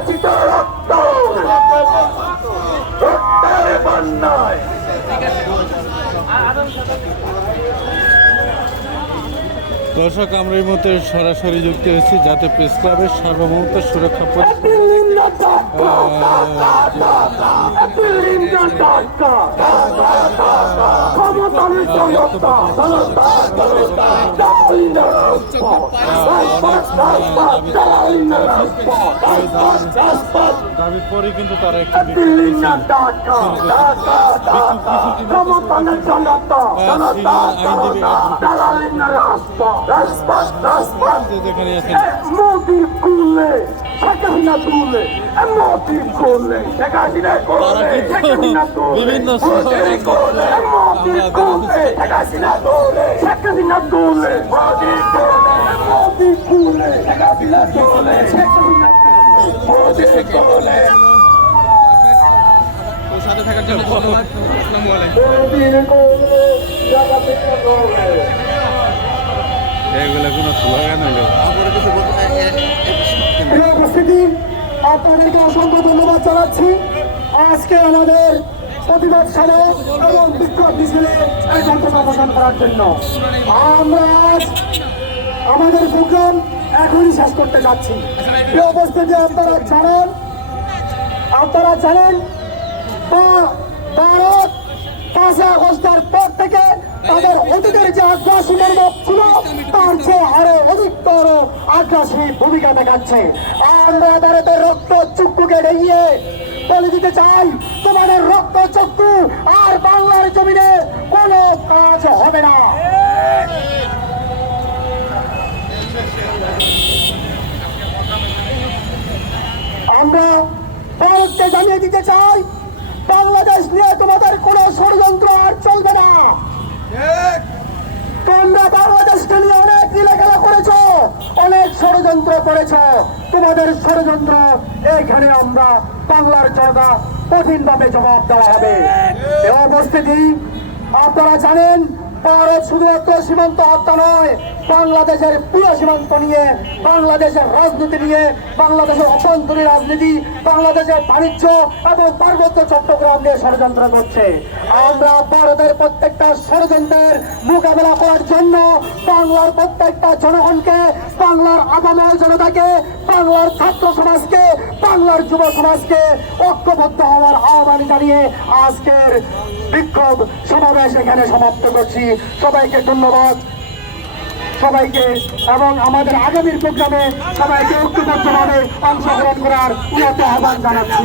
নিষ্কাশিত রক্ত দর্শক, আমরা এই মুহূর্তে সরাসরি যুক্ত হয়েছি যাতে প্রেস ক্লাবের সার্বভৌমত্ব সুরক্ষা পরিষদ। দাবির পরে কিন্তু তারা একটি মোদির কুলে শেখ হাসিনা তুলে মোদির কুলে শেখ হাসিনা কুলে শেখ হাসিনা তুলে বিভিন্ন মোদির কুলে মোদির কুলে শেখ হাসিনা তুলে শেখ হাসিনা শেখ হাসিনা তুলে এগুলো আপনাদেরকে অসংখ্য ধন্যবাদ জানাচ্ছি। আজকে আমাদের প্রতিবাদ সভা এবং বিক্ষোভ মিছিলে এই যন্ত্র প্রদর্শন করার জন্য। আমরা আমাদের প্রোগ্রাম এখনই শেষ করতে যাচ্ছি। প্রিয় উপস্থিতি আপনারা জানেন আপনারা জানেন ভারত পাঁচই আগস্টের পর থেকে তাদের অতীতের যে আগ্রাসী মনোভাব ছিল, তার চেয়ে আরও অধিকতর আগ্রাসী ভূমিকা দেখাচ্ছে। আমরা ভারতের রক্ত চক্ষুকে ডেঙিয়ে বলে দিতে চাই তোমাদের রক্ত চক্ষু আর বাংলার জমিনে কোনো কাজ হবে না। আমরা ভারতকে জানিয়ে দিতে চাই, বাংলাদেশ নিয়ে তোমাদের কোন ষড়যন্ত্র আর চলবে না। ষড়যন্ত্র করেছ। তোমাদের ষড়যন্ত্র এখানে আমরা বাংলার জনতা কঠিনভাবে জবাব দেওয়া হবে। এ উপস্থিতি আপনারা জানেন, ভারত শুধুমাত্র সীমান্ত হত্যা নয়, বাংলাদেশের পুরো সীমান্ত নিয়ে, বাংলাদেশের রাজনীতি নিয়ে, বাংলাদেশের অভ্যন্তরীণ রাজনীতি, বাংলাদেশের বাণিজ্য এবং পার্বত্য চট্টগ্রাম নিয়ে ষড়যন্ত্র করছে। আমরা ভারতের প্রত্যেকটা ষড়যন্ত্রের মোকাবেলা করার জন্য বাংলার প্রত্যেকটা জনগণকে বাংলার আগামী জনতাকে, বাংলার ছাত্র সমাজকে, বাংলার যুব সমাজকে ঐক্যবদ্ধ হওয়ার আহ্বান জানিয়ে আজকের বিক্ষোভ সমাবেশ এখানে সমাপ্ত করছি। সবাইকে ধন্যবাদ। সবাইকে এবং আমাদের আগামীর প্রোগ্রামে সবাইকে ঐক্যবদ্ধভাবে অংশগ্রহণ করার উন্নত আহ্বান জানাচ্ছি।